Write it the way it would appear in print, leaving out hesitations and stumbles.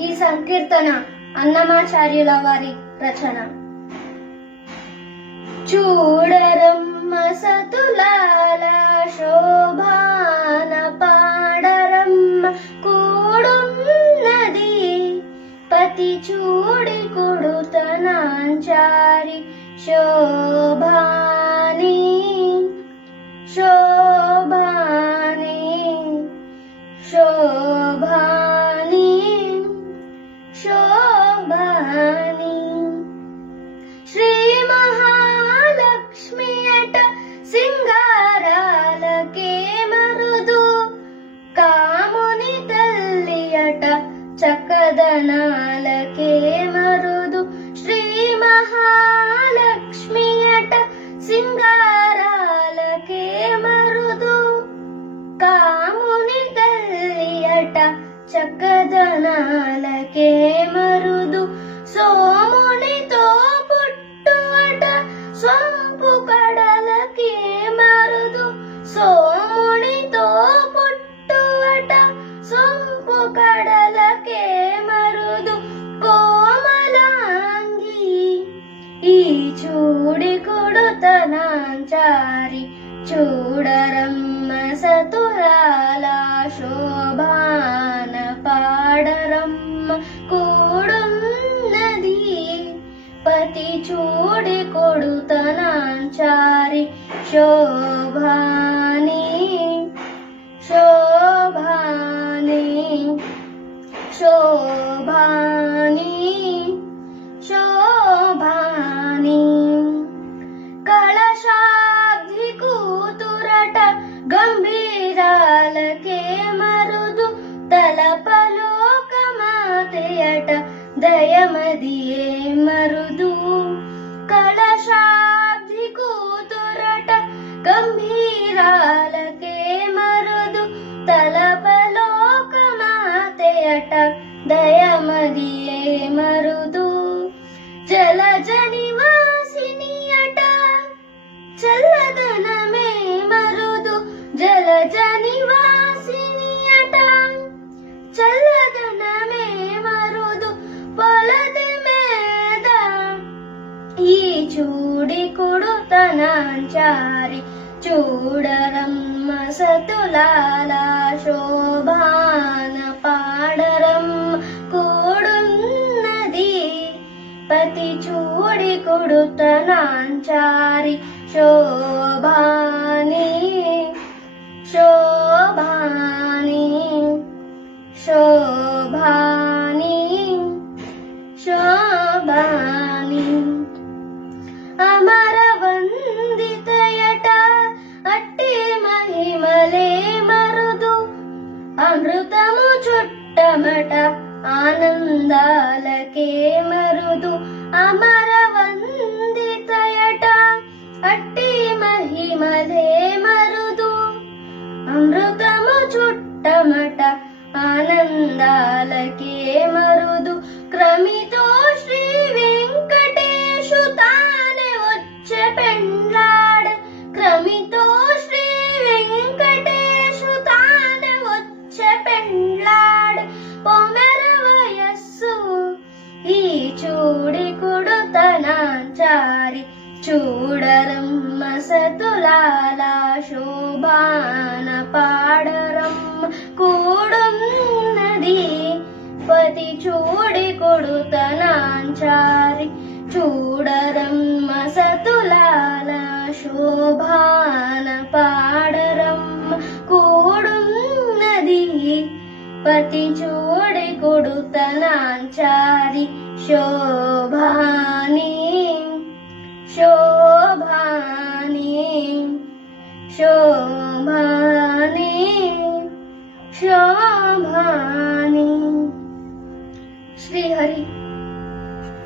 ఈ సంకీర్తన అన్నమాచార్యుల వారి రచన. చూడరమ్మ సతులాల శోభాన పాడరమ్మ కూడున్నది పతి చూడి కొడుతనాంచారి శోభాని శోభాని శోభాని శోభాని. శ్రీ మహాలక్ష్మి అట సింగారాలకే మరుదు కాముని తల్లి అట చక్కదనాలకే మరుదు. శ్రీ మహాలక్ష్మి అట సింగారాలకే మరుదు కాముని తల్లి అట చక్కదనాలకే మరుదు. సోమునితో పుట్టు అట సొంపు కడలకే మరుదు. సోమునితో పుట్టు అట సొంపు కడలకే మరుదు. కోమలాంగి ఈ చూడి కొడుతనాంచారి చూడరమ్మ సతులాల శోభాన పాడరమ్మ కూడున్నది పతి చూడి కొడుతనాంచారి శోభాని శోభాని శోభాని శోభాని. కళశాబ్ది కూతురట గంభీరాలకే మరుదు తలపలోకమాతయట దయమదియే మరుదు. కళశాబ్ది కూతురట గంభీరాలకే మరుదు తలపలోకమాతయట దయమదియే మరుదు. జలజ నివాసిని అట చల్లదనమే మరుదు. జలజ నివాసిని అట చల్లదనమే మరుదు. పొలది మీద ఈ చూడి కొడుతనాంచారి చూడరమ్మ సతులాల శోభాన పాడరమ్మ కూడున్నది పతి చూడి కొడుతనాంచారి శోభాని శోభాని శోభాని శోభాని. అమరవందితయట అట్టి మహిమలే మరుదు అమృతము చుట్టమట ఆనందాలకే మరుదు. అమరవందితయట అట్టి మహిమలే మరుదు అమృతము చుట్టమట ఆనందాలకే మరుదు. క్రమితో శ్రీ వెంకటేశు తానే వచ్చే పెండ్లాడ. క్రమితో శ్రీ వెంకటేశు తానే వచ్చే పెండ్లాడ. పొమెర వయస్సు ఈ చూడి కొడుతనాంచారి చూడరమ్మ సతులాల శోభాన పాడరమ్మ కూడున్నది పతి చూడి కొడుతనాంచారి చూడరమ్మ సతులాల శోభాన పాడరమ్మ కూడున్నది పతి చూడి కొడుతనాంచారి శోభాని శోభాని శోభాని శోభాని. శ్రీహరి.